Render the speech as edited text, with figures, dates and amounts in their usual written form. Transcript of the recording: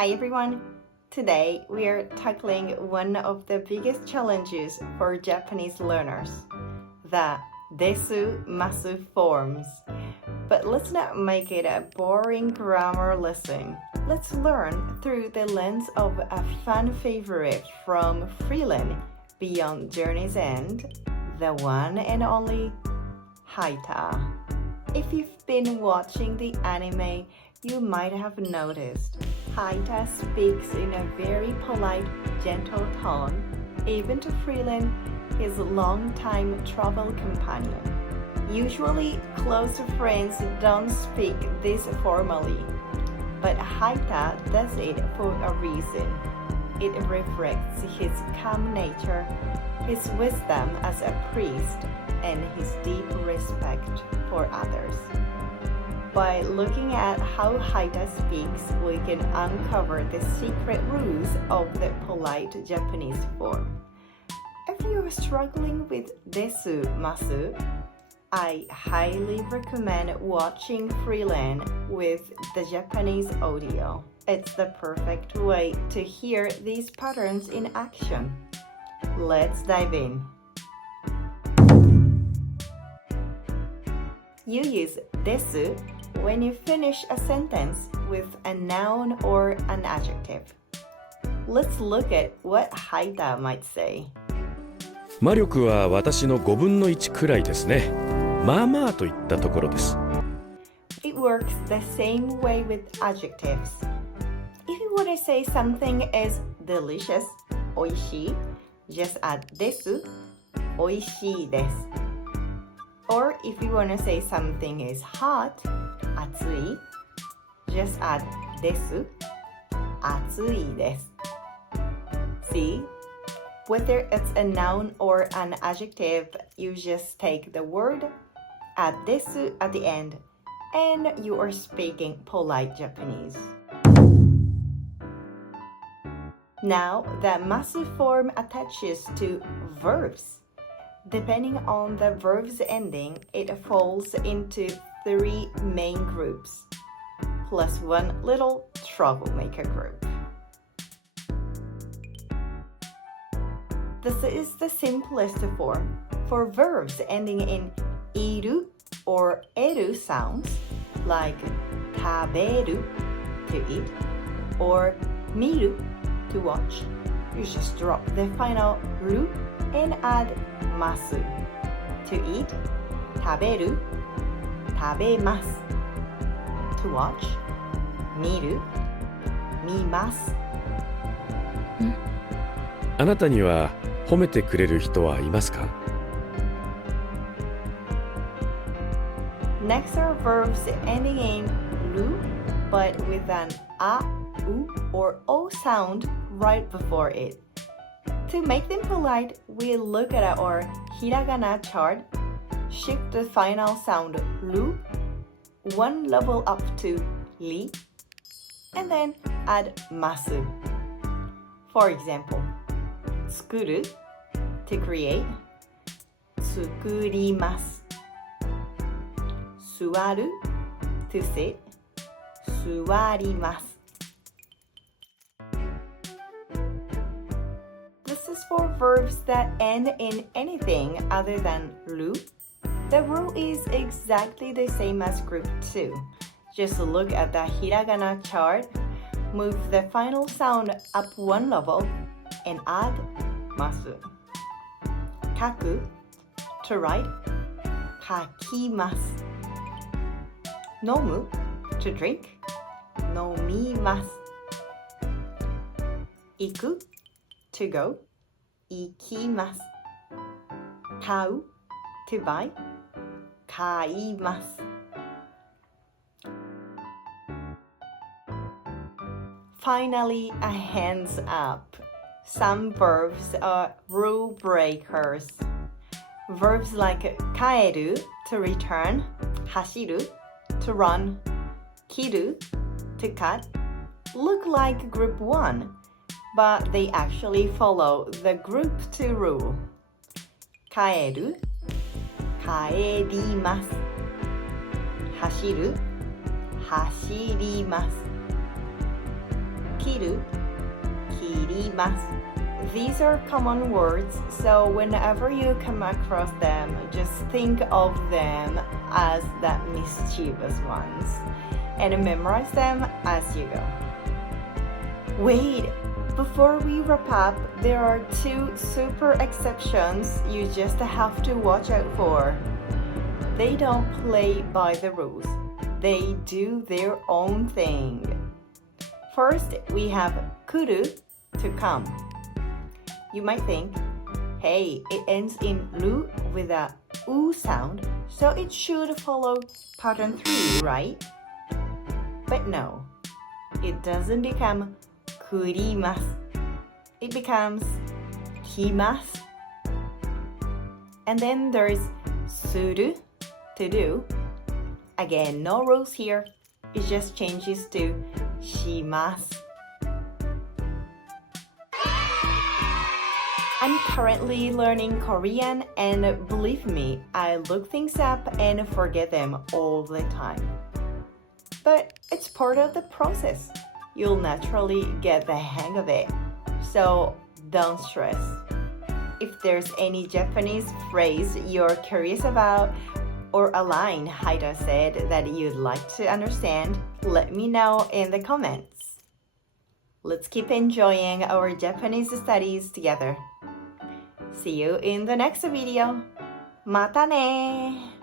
Hi everyone! Today we are tackling one of the biggest challenges for Japanese learners, the Desu-Masu forms. But let's not make it a boring grammar lesson. Let's learn through the lens of a fan favorite from Freiren, Beyond Journey's End, the one and only Heiter. If you've been watching the anime, you might have noticed Heiter speaks in a very polite, gentle tone, even to Freiren, his longtime travel companion. Usually, close friends don't speak this formally, but Heiter does it for a reason. It reflects his calm nature, his wisdom as a priest, and his deep respect for others. By looking at how Heiter speaks, we can uncover the secret rules of the polite Japanese form. If you are struggling with Desu-Masu, I highly recommend watching Freiren with the Japanese audio. It's the perfect way to hear these patterns in action. Let's dive in. You use desu when you finish a sentence with a noun or an adjective. Let's look at what Heiter might say. 魔力は私の5分の1くらいですね。まあまあといったところです。It works the same way with adjectives. If you want to say something is delicious, おいしい, just add です, おいしいです. Or if you want to say something is hot, 暑い, just add です, 暑いです. See? Whether it's a noun or an adjective, you just take the word, add です at the end, and you are speaking polite Japanese. Now, the masu form attaches to verbs. Depending on the verb's ending, it falls into 3 main groups, plus one little troublemaker group. This is the simplest form. For verbs ending in iru or eru sounds, like 食べる to eat, or 見る to watch, you just drop the final ru and add masu. To eat, 食べる 食べます To watch, 見る 見ます。あなたには褒めてくれる人はいますか？ Next are verbs ending in ru, but with an a, u, or o sound right before it. To make them polite, we look at our hiragana chart, shift the final sound ru, one level up to ri, and then add masu. For example, 作る to create, 作ります。座る to sit, 座ります。This is for verbs that end in anything other than ru. The rule is exactly the same as group 2. Just look at the hiragana chart, move the final sound up one level, and add masu. 書く to write, 書きます。飲む to drink, 飲みます。行く to go, 行きます。買う to buy, 買います。Finally, a hands up. Some verbs are rule breakers. Verbs like 帰る to return, 走る to run, 切る to cut look like group 1, but they actually follow the group 2 rule. 帰る 帰ります。走る走ります。kiru, kirimasu. These are common words, so whenever you come across them, just think of them as the mischievous ones and memorize them as you go. Wait, before we wrap up, there are 2 super exceptions you just have to watch out for. They don't play by the rules. They do their own thing. First, we have kuru, to come. You might think, hey, it ends in ru with a u sound, so it should follow pattern 3, right? But no, it doesn't become kurimasu. It becomes kimasu. And then there's suru, to do. Again, no rules here. It just changes to shimasu. I'm currently learning Korean, and believe me, I look things up and forget them all the time. But it's part of the process. You'll naturally get the hang of it. So don't stress. If there's any Japanese phrase you're curious about, or a line Heiter said that you'd like to understand, let me know in the comments. Let's keep enjoying our Japanese studies together. See you in the next video. またね